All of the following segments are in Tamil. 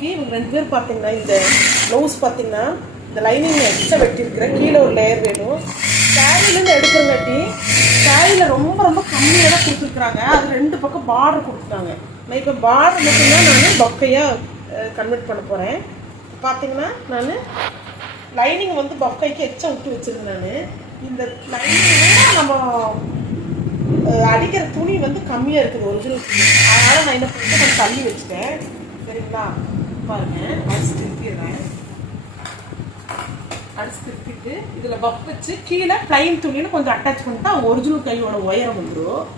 பஃபிக்கு இவங்க ரெண்டு பேர் பார்த்தீங்கன்னா இந்த ப்ளவுஸ் பார்த்தீங்கன்னா இந்த லைனிங் எக்ஸ்ட்ரா வெட்டியிருக்கிறேன் கீழே ஒரு லேயர் வேணும். சாரிலேருந்து எடுக்கிறங்காட்டி சாரியில் ரொம்ப ரொம்ப கம்மியாக தான் கொடுத்துருக்குறாங்க. அது ரெண்டு பக்கம் பார்டர் கொடுத்துட்டாங்க. நான் இப்போ பார்டர் மட்டும்தான் நான் பக்கையாக கன்வெர்ட் பண்ண போகிறேன் பார்த்தீங்கன்னா நான் லைனிங் வந்து பக்கைக்கு எச்சா விட்டு வச்சுருந்தேன் நான். இந்த லைனிங் நம்ம அடிக்கிற துணி வந்து கம்மியாக இருக்குது ஒரிஜினல் துணி. அதனால் நான் என்ன பண்ணிட்டு கொஞ்சம் தள்ளி வச்சுட்டேன். சரிங்களா? பாருங்க. அடிச்சு திருப்பிடுறேன். அடிச்சு திருப்பிட்டு இதில் பஃப் வச்சு கீழே பிளைன் துணின்னு கொஞ்சம் அட்டாச் பண்ணிட்டா ஒரிஜினல் கையோட உயரம் வந்துடும்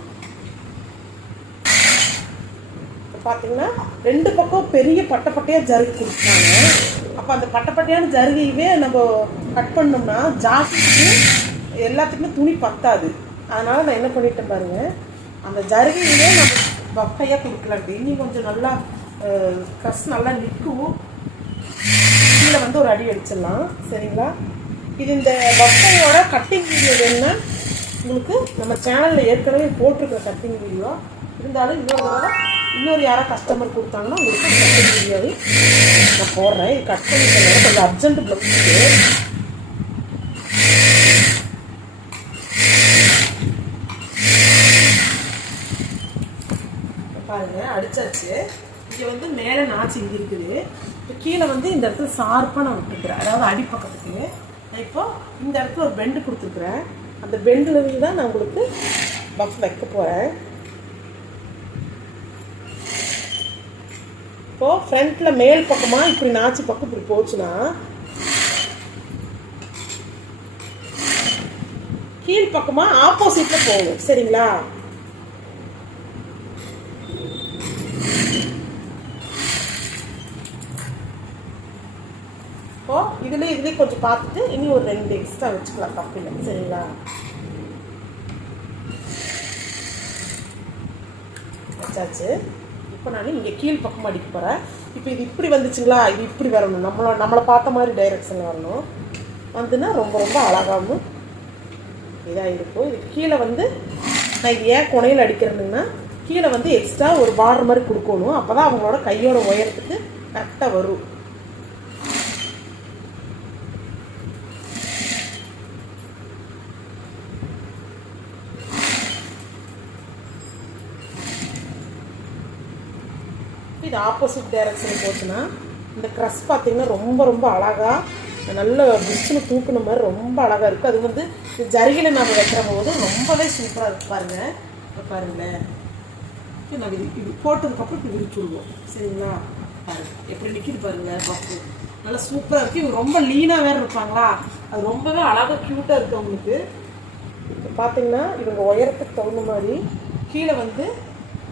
பார்த்தீங்கன்னா ரெண்டு பக்கம் பெரிய பட்டப்பட்டையாக ஜருகு கொடுத்துட்டாங்க. அப்போ அந்த பட்டப்பட்டையான ஜருகையவே நம்ம கட் பண்ணோம்னா ஜாக்கெட்டு எல்லாத்துக்குமே துணி பத்தாது. அதனால் நான் என்ன பண்ணிட்டேன் பாருங்கள் அந்த ஜருகையிலே நம்ம பஃபையாக கொடுக்கலாம் இன்னும் கொஞ்சம் நல்லா கஸ் நல்லா நிற்கும் கீழே வந்து ஒரு அடி அடிச்சிடலாம். சரிங்களா? இது இந்த பஃபையோட கட்டிங் வீடியோ வேணும்னா உங்களுக்கு நம்ம சேனலில் ஏற்கனவே போட்டிருக்கிற கட்டிங் வீடியோ இருந்தாலும் இன்னொரு தடவை இன்னொரு யாரோ கஸ்டமர் கொடுத்தாங்கன்னா உங்களுக்கு கட்டிங் வீடியோவை நான் போடுறேன். இது கட் பண்ணி கொஞ்சம் அர்ஜென்ட் ப்ளவுஸுக்கு பாருங்க அடிச்சாச்சு. இங்கே வந்து மேலே நாச்சு இங்கே இருக்குது. இப்போ கீழே வந்து இந்த இடத்துல ஷார்ப்பாக நான் விட்டுருக்குறேன். அதாவது அடிப்பக்கத்துக்கு. நான் இப்போ இந்த இடத்துல ஒரு பெண்டு கொடுத்துருக்குறேன். அந்த பெண்டில் இருந்து தான் நான் உங்களுக்கு பஃப் வைக்க போகிறேன் இப்போ ஃப்ரண்ட்டில் மேல் பக்கமாக இப்படி நாச்சு பக்கம் இப்படி போச்சுன்னா கீழ் பக்கமாக ஆப்போசிட்டில் போகும். சரிங்களா? இப்போ இதுல இதுலேயே கொஞ்சம் பார்த்துட்டு இனி ஒரு ரெண்டு எக்ஸ்ட்ரா வச்சுக்கலாம் தப்பில்லை சரிங்களா? வச்சாச்சு. இப்போ நான் இங்கே கீழ் பக்கம் அடிக்க போகிறேன் இப்போ இது இப்படி வந்துச்சுங்களா? இது இப்படி வரணும். நம்மளை நம்மளை பார்த்த மாதிரி டைரக்ஷனில் வரணும். வந்துன்னா ரொம்ப ரொம்ப அழகாகவும் இதாக இருக்கும். இதுக்கு கீழே வந்து நான் இது ஏன் குணையில் அடிக்கிறேன்னா கீழே வந்து எக்ஸ்ட்ரா ஒரு பார்டர் மாதிரி கொடுக்கணும். அப்போ தான் அவங்களோட கையோட உயரத்துக்கு கரெக்டாக வரும். இது ஆப்போசிட் டைரக்ஷன் போச்சுன்னா இந்த க்ரஸ் பார்த்தீங்கன்னா ரொம்ப ரொம்ப அழகாக நல்ல புஷ்ஷுன்னு தூக்குன மாதிரி ரொம்ப அழகாக இருக்குது அது வந்து இந்த ஜரிகையில் நம்ம வைக்கிற போது ரொம்பவே சூப்பராக இருக்கு பாருங்க. இப்போ பாருங்களேன். நம்ம இது இது போட்டதுக்கப்புறம் இப்படி விரிச்சு விடுவோம். சரிங்களா? பாருங்க. எப்படி நிற்கிது பாருங்க பப்பு நல்லா சூப்பராக இருக்குது இவங்க ரொம்ப லீனாக வேறு இருப்பாங்களா? அது ரொம்பவே அழகாக க்யூட்டாக இருக்குது அவங்களுக்கு. இப்போ பார்த்தீங்கன்னா இவங்க உயரத்துக்கு தகுந்த மாதிரி கீழே வந்து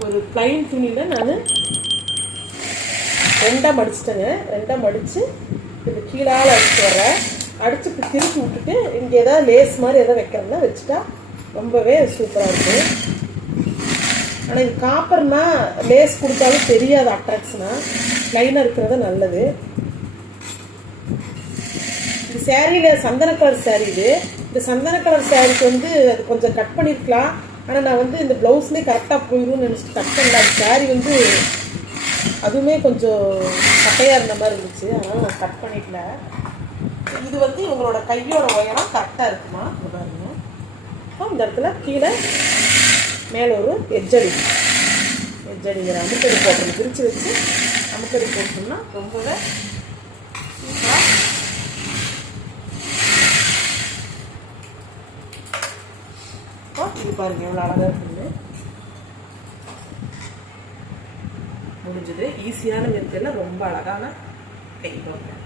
ஒரு பிளைன் துணியில் நான் ரெண்டாக மடிச்சிட்டேங்க ரெண்டாக மடித்து இது கீழால் அடிச்சு வரேன் அடித்து இப்படி திருப்பி விட்டுட்டு இங்கே ஏதாவது லேஸ் மாதிரி எதாவது வைக்கிறோம்னா வச்சுட்டா ரொம்பவே சூப்பராக இருக்கும் ஆனால் இது காப்பர்னா லேஸ் கொடுத்தாலும் தெரியாது அட்ராக்ஷனாக லைனாக இருக்கிறது நல்லது. இது சேரீயில் சந்தன கலர் சேரீ இது. இந்த சந்தன கலர் சேரீக்கு வந்து அது கொஞ்சம் கட் பண்ணியிருக்கலாம் ஆனால் நான் வந்து இந்த ப்ளவுஸ்லேயே கரெக்டாக போயிடும்னு நினச்சிட்டு கட் பண்ணல. அந்த சேரீ வந்து அதுவுமே கொஞ்சம் கட்டையாக இருந்த மாதிரி இருந்துச்சு. அதனால் நான் கட் பண்ணிக்கல. இது வந்து இவங்களோட கையோட உயரம் கரெக்டாக இருக்குமா? இங்க பாருங்க. அப்போ இந்த இடத்துல கீழே மேலே ஒரு எஜ்ஜடி எஜ்ஜடிங்கிற அமுக்கடி போட்டோம் பிரித்து வச்சு அமுக்கடி போட்டோம்னா ரொம்பவே சூப்பராக இது பாருங்க எவ்வளோ அழகாக இருக்குது முடிஞ்சது. ஈஸியான மெத்தடில் ரொம்ப அழகான கை போங்க